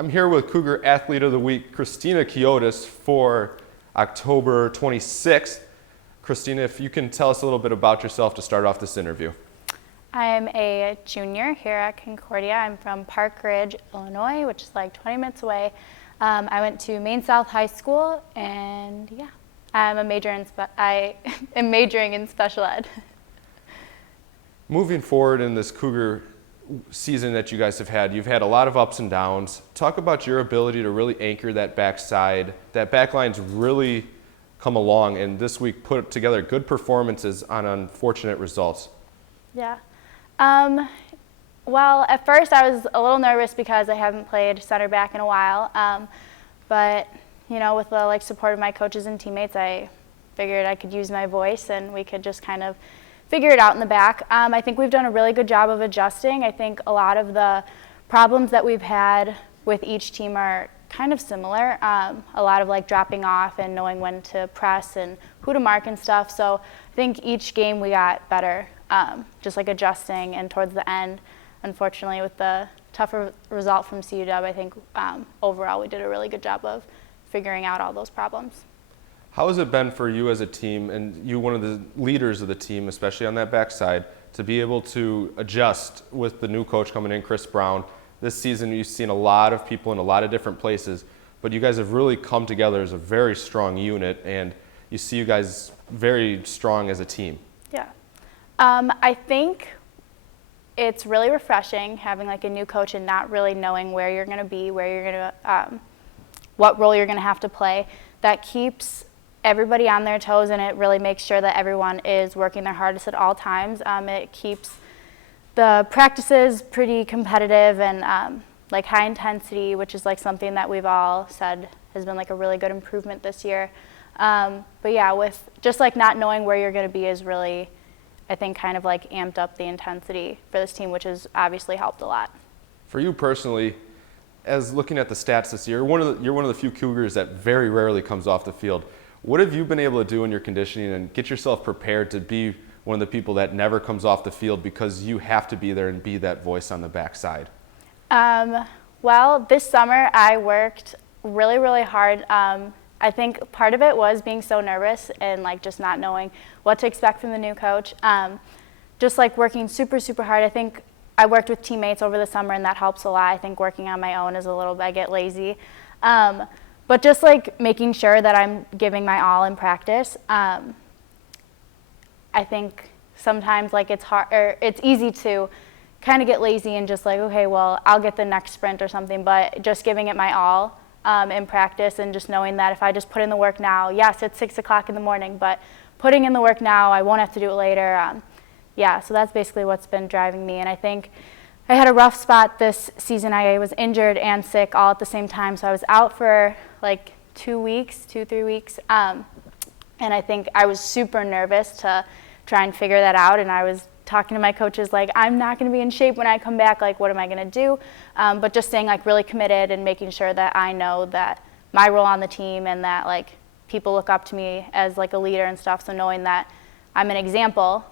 I'm here with Cougar Athlete of the Week, Christina Kiotis, for October 26th. Christina, if you can tell us a little bit about yourself to start off this interview. I'm a junior here at Concordia. I'm from Park Ridge, Illinois, which is like 20 minutes away. I went to Maine South High School, and yeah, I am majoring in special ed. Moving forward in this Cougar season that you guys have had, you've had a lot of ups and downs. Talk about your ability to really anchor that backside. That backline's really come along, and this week put together good performances on unfortunate results. Yeah. Well, at first I was a little nervous because I haven't played center back in a while. But you know, with the support of my coaches and teammates, I figured I could use my voice and we could just kind of figure it out in the back. I think we've done a really good job of adjusting. I think a lot of the problems that we've had with each team are kind of similar. A lot of dropping off and knowing when to press and who to mark and stuff. So I think each game we got better, just adjusting. And towards the end, unfortunately, with the tougher result from CUW, I think overall we did a really good job of figuring out all those problems. How has it been for you as a team, and you one of the leaders of the team, especially on that backside, to be able to adjust with the new coach coming in, Chris Brown? This season you've seen a lot of people in a lot of different places, but you guys have really come together as a very strong unit, and you see you guys very strong as a team. Yeah. I think it's really refreshing having a new coach and not really knowing where you're going to be, where you're going to, what role you're going to have to play. That keeps everybody on their toes, and it really makes sure that everyone is working their hardest at all times. It keeps the practices pretty competitive and high intensity, which is something that we've all said has been a really good improvement this year. But yeah, with just not knowing where you're going to be is really, I think, kind of amped up the intensity for this team, which has obviously helped a lot. For you personally, as looking at the stats this year, you're one of the few Cougars that very rarely comes off the field. What have you been able to do in your conditioning and get yourself prepared to be one of the people that never comes off the field because you have to be there and be that voice on the backside? Well, this summer I worked really, really hard. I think part of it was being so nervous and just not knowing what to expect from the new coach. Just working super, super hard. I think I worked with teammates over the summer, and that helps a lot. I think working on my own is a little bit, I get lazy. But just making sure that I'm giving my all in practice. I think sometimes it's hard, or it's easy to kind of get lazy and just okay, well, I'll get the next sprint or something, but just giving it my all in practice, and just knowing that if I just put in the work now, yes, it's 6 o'clock in the morning, but putting in the work now, I won't have to do it later. Yeah, so that's basically what's been driving me. And I think I had a rough spot this season. I was injured and sick all at the same time, so I was out for 2 weeks, 2-3 weeks. And I think I was super nervous to try and figure that out, and I was talking to my coaches I'm not going to be in shape when I come back, what am I going to do? But just staying really committed and making sure that I know that my role on the team and that people look up to me as a leader and stuff, so knowing that I'm an example,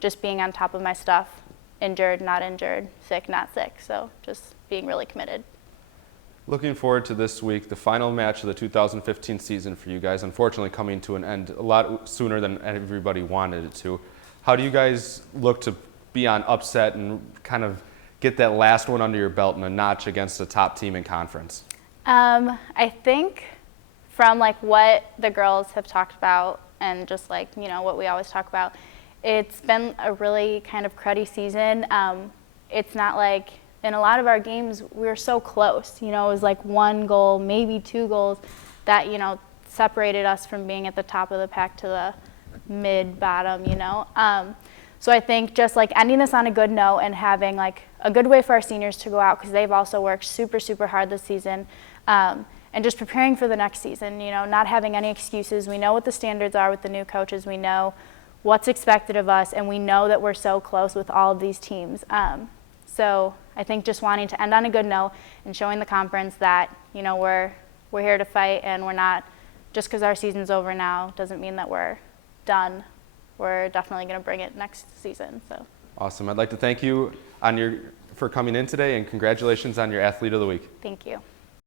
just being on top of my stuff, injured, not injured, sick, not sick, so just being really committed. Looking forward to this week, the final match of the 2015 season for you guys, unfortunately coming to an end a lot sooner than everybody wanted it to. How do you guys look to be on upset and kind of get that last one under your belt and a notch against a top team in conference? I think from what the girls have talked about and just what we always talk about, it's been a really kind of cruddy season. It's not in a lot of our games, we were so close. It was 1 goal, maybe 2 goals that, separated us from being at the top of the pack to the mid-bottom, So I think just ending this on a good note and having a good way for our seniors to go out, because they've also worked super, super hard this season, and just preparing for the next season, not having any excuses. We know what the standards are with the new coaches. We know what's expected of us, and we know that we're so close with all of these teams. So I think just wanting to end on a good note and showing the conference that, we're here to fight, and we're not, just because our season's over now doesn't mean that we're done. We're definitely going to bring it next season. So awesome. I'd like to thank you on for coming in today, and congratulations on your Athlete of the Week. Thank you.